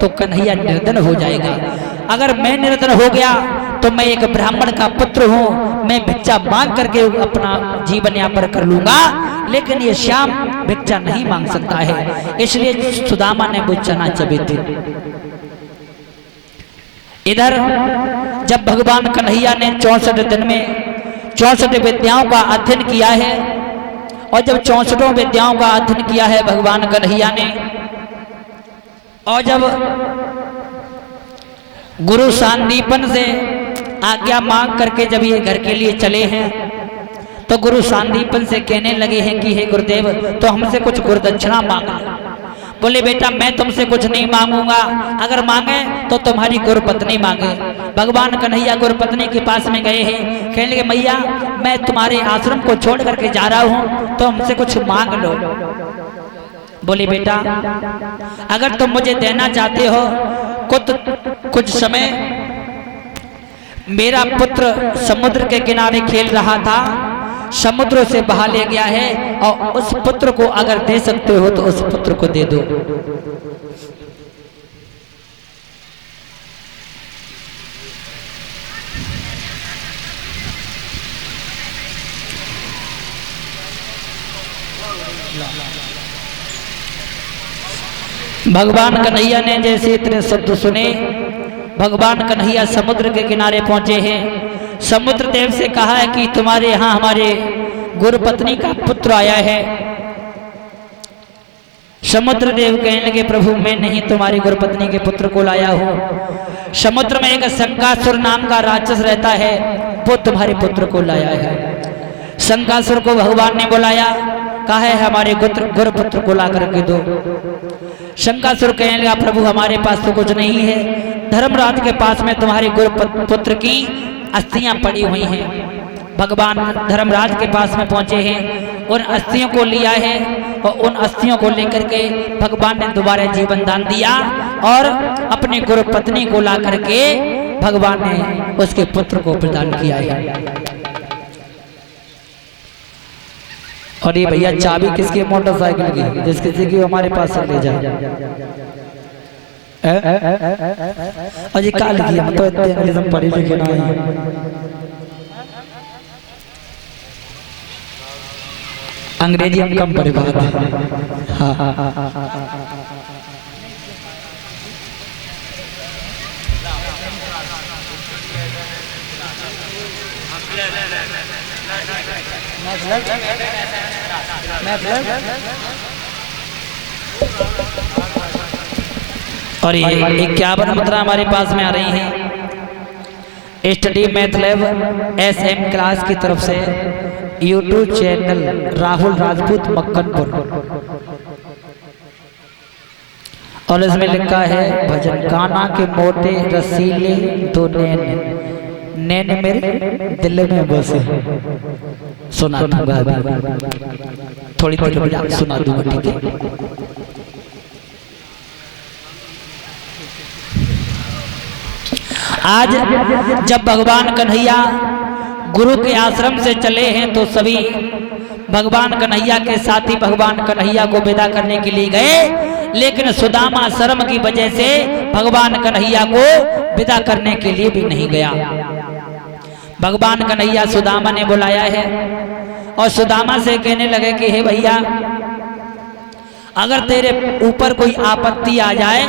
तो कन्हैया निर्धन हो जाएगा। अगर मैं निर्धन हो गया तो मैं एक ब्राह्मण का पुत्र हूँ, मैं भिक्षा मांग करके अपना जीवन यापन कर लूंगा, लेकिन ये श्याम भिक्षा नहीं मांग सकता है। इसलिए सुदामा ने वो चना चबे थे। इधर जब भगवान कन्हैया ने 64 दिन में 64 विद्याओं का अध्ययन किया है, और जब 64 विद्याओं का अध्ययन किया है भगवान कन्हैया ने, और जब गुरु सांदीपन से आज्ञा मांग करके जब ये घर के लिए चले हैं, तो गुरु सांदीपन से कहने लगे हैं कि हे गुरुदेव, तो हमसे कुछ गुरुदक्षिणा मांगो। बोले बेटा मैं तुमसे कुछ नहीं मांगूंगा, अगर मांगे तो तुम्हारी गुरुपत्नी मांगे। भगवान कन्हैया गुरुपत्नी के पास में गए हैं, कहने लगे मैया मैं तुम्हारे आश्रम को छोड़ करके जा रहा हूँ, तो हमसे कुछ मांग लो। बोले बेटा अगर तुम मुझे देना चाहते हो, कुछ समय मेरा पुत्र समुद्र के किनारे खेल रहा था, समुद्र से बहा ले गया है, और उस पुत्र को अगर दे सकते हो तो उस पुत्र को दे दो। भगवान कन्हैया ने जैसे इतने शब्द सुने, भगवान कन्हैया समुद्र के किनारे पहुंचे हैं। समुद्र देव से कहा है कि तुम्हारे यहाँ हमारे गुरुपत्नी का पुत्र आया है। समुद्र देव कहने लगे प्रभु मैं नहीं तुम्हारी गुरुपत्नी के पुत्र को लाया हूँ, समुद्र में एक शंकासुर नाम का राक्षस रहता है, वो तुम्हारे पुत्र को लाया है। शंकासुर को भगवान ने बुलाया, कहा है हमारे गुरुपुत्र को ला करके दो। शंकासुर कहने लगा प्रभु हमारे पास तो कुछ नहीं है, धर्मराज के पास में तुम्हारे गुरुपुत्र की अस्थियां पड़ी हुई हैं। भगवान धर्मराज के पास में पहुंचे हैं, उन अस्थियों को लिया है, और उन अस्थियों को लेकर के भगवान ने दोबारा जीवन दान दिया, और अपनी गुरुपत्नी को ला करके भगवान ने उसके पुत्र को प्रदान किया है। और ये भैया चाबी किसकी मोटरसाइकिल की, जिस किसी की हमारे पास से ले जाए। और ये काल की हम तो इतने अंग्रेजी में पढ़े लिखे नहीं हैं, अंग्रेजी हम कम पढ़े बात है। हाँ और ये 51 मुद्रा हमारे पास में आ रही हैं। Study math lab SM class की तरफ से YouTube चैनल राहुल राजपूत मक्कनपुर, और इसमें लिखा है भजन काना के मोटे रसीले दो नैन मेरे दिल में बसे। सुना दूंगा थोड़ी थोड़ी सुना दूंगा, ठीक है। आज जब भगवान कन्हैया गुरु के आश्रम से चले हैं, तो सभी भगवान कन्हैया के साथी भगवान कन्हैया को विदा करने के लिए गए, लेकिन सुदामा शर्म की वजह से भगवान कन्हैया को विदा करने के लिए भी नहीं गया। भगवान कन्हैया सुदामा ने बुलाया है, और सुदामा से कहने लगे कि हे भैया अगर तेरे ऊपर कोई आपत्ति आ जाए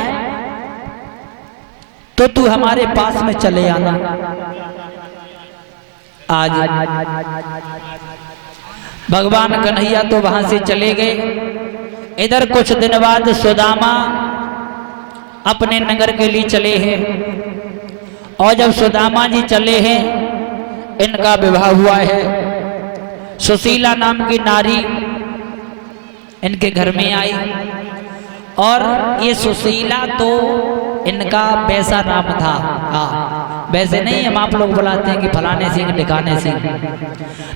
तो तू हमारे पास में चले आना। आज भगवान कन्हैया तो वहां से चले गए। इधर कुछ दिन बाद सुदामा अपने नगर के लिए चले हैं, और जब सुदामा जी चले हैं इनका विवाह हुआ है। सुशीला नाम की नारी इनके घर में आई, और ये सुशीला तो इनका वैसा नाम था। हाँ वैसे नहीं हम आप लोग बुलाते हैं कि फलाने सिंह ढिकाने सिंह,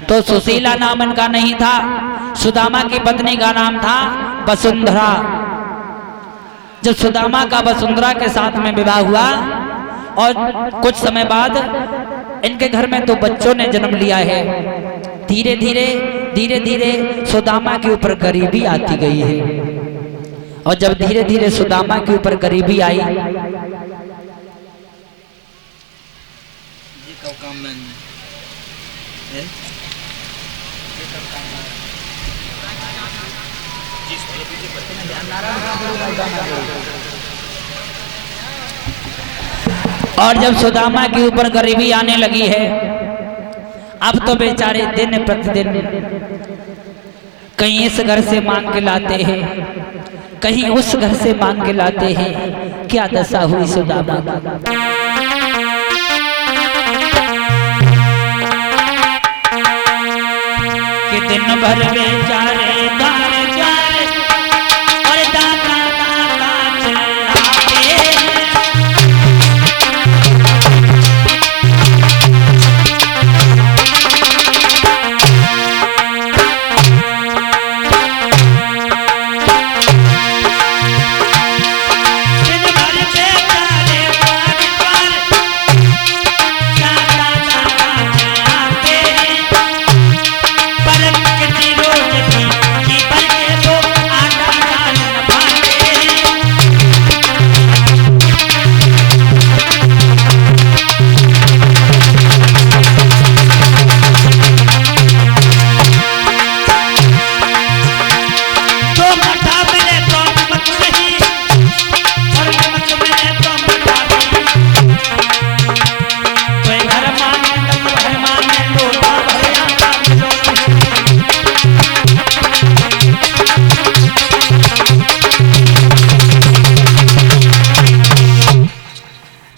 तो सुशीला नाम इनका नहीं था। सुदामा की पत्नी का नाम था वसुंधरा। जब सुदामा का वसुंधरा के साथ में विवाह हुआ, और कुछ समय बाद इनके घर में तो बच्चों ने जन्म लिया है। धीरे धीरे सुदामा के ऊपर गरीबी आती गई है, और जब धीरे धीरे सुदामा के ऊपर गरीबी आई, और जब सुदामा के ऊपर गरीबी आने लगी है, अब तो बेचारे दिन प्रतिदिन कहीं इस घर से मांग के लाते हैं, कहीं उस घर से मांग के लाते हैं। क्या दशा हुई सुदामा की। कि दिन भर बेचारे दार जाए और दाता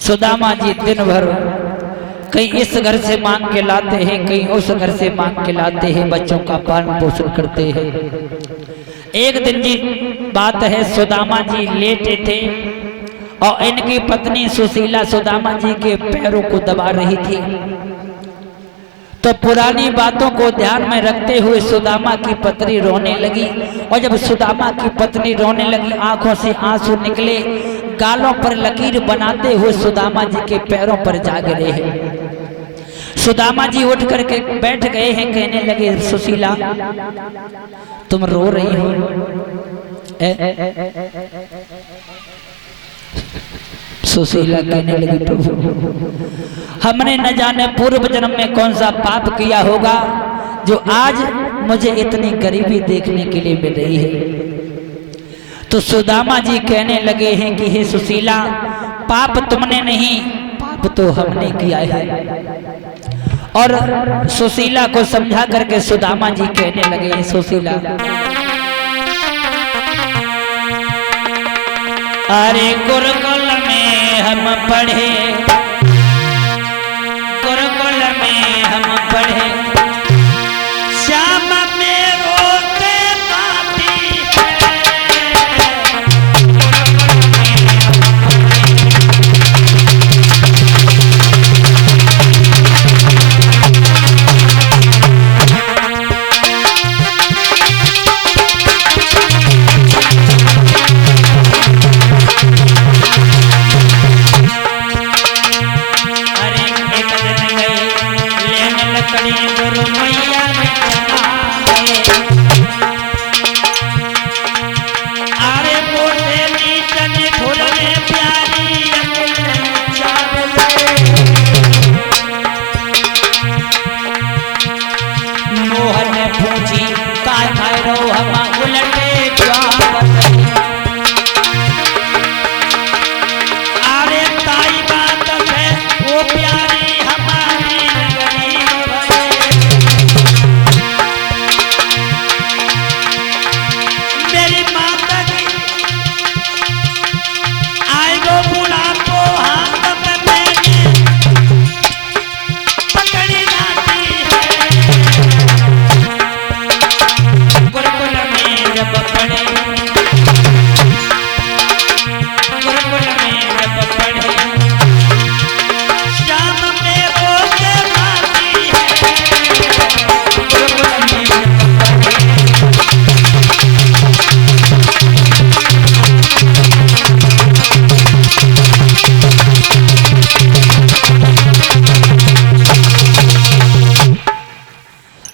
सुदामा जी दिन भर कहीं इस घर से मांग के लाते हैं, कहीं उस घर से मांग के लाते हैं, बच्चों का पालन पोषण करते हैं। एक दिन जी बात है, सुदामा जी लेटे थे और इनकी पत्नी सुशीला सुदामा जी के पैरों को दबा रही थी। तो पुरानी बातों को ध्यान में रखते हुए सुदामा की पत्नी रोने लगी, और जब सुदामा की पत्नी रोने लगी, आंखों से आंसू निकले, गालों पर लकीर बनाते हुए सुदामा जी के पैरों पर जा गिरे हैं। सुदामा जी उठ करके बैठ गए हैं, कहने लगे, सुशीला तुम रो रही हो? सुशीला कहने लगी, प्रभु हमने न जाने पूर्व जन्म में कौन सा पाप किया होगा जो आज मुझे इतनी गरीबी देखने के लिए मिल रही है। तो सुदामा जी कहने लगे हैं कि हे सुशीला, पाप तुमने नहीं, पाप तो हमने किया है। और सुशीला को समझा करके सुदामा जी कहने लगे, सुशीला अरे गुरुकुल में हम पढ़े, गुरुकुल में हम पढ़े, श्याम में रोते पापी है।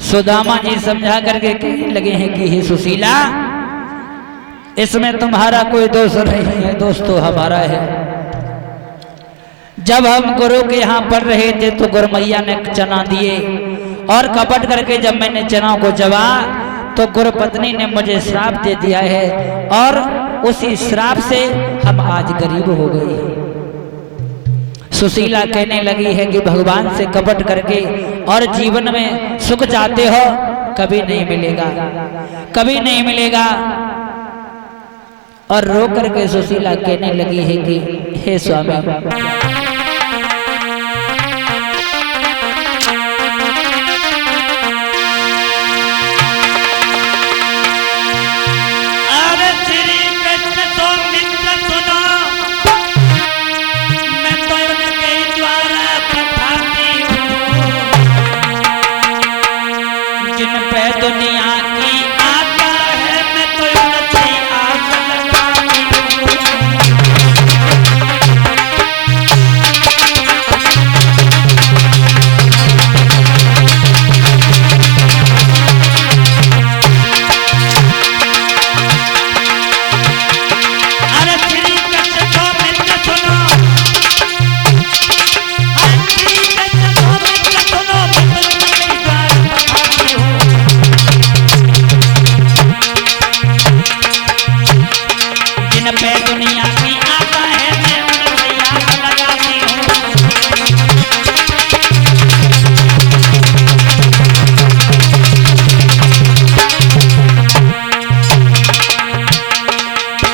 सुदामा जी समझा करके कहने लगे हैं कि हे सुशीला, इसमें तुम्हारा कोई दोष नहीं है, दोष तो हमारा है। जब हम गुरु के यहाँ पढ़ रहे थे तो गुरु मैया ने चना दिए और कपट करके जब मैंने चना को जवा तो गुरु पत्नी ने मुझे श्राप दे दिया है और उसी श्राप से हम आज गरीब हो गए। सुशीला कहने लगी है कि भगवान से कपट करके और जीवन में सुख चाहते हो, कभी नहीं मिलेगा, कभी नहीं मिलेगा। और रो करके सुशीला कहने लगी है कि हे स्वामी,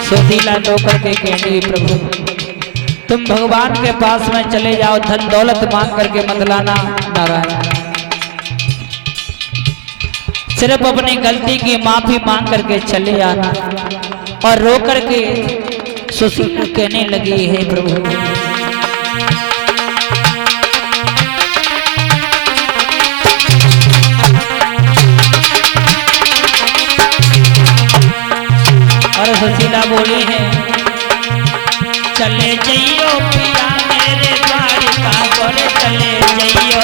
सुशीला रो करके कहने प्रभु तुम भगवान के पास में चले जाओ, धन दौलत मांग करके मत लाना नारायण, सिर्फ अपनी गलती की माफी मांग करके चले आना। और रो करके सुशीला कहने लगी है प्रभु सुशीला बोली है चले जाइयो पिया मेरे द्वारिका, बोले चले जाइयो।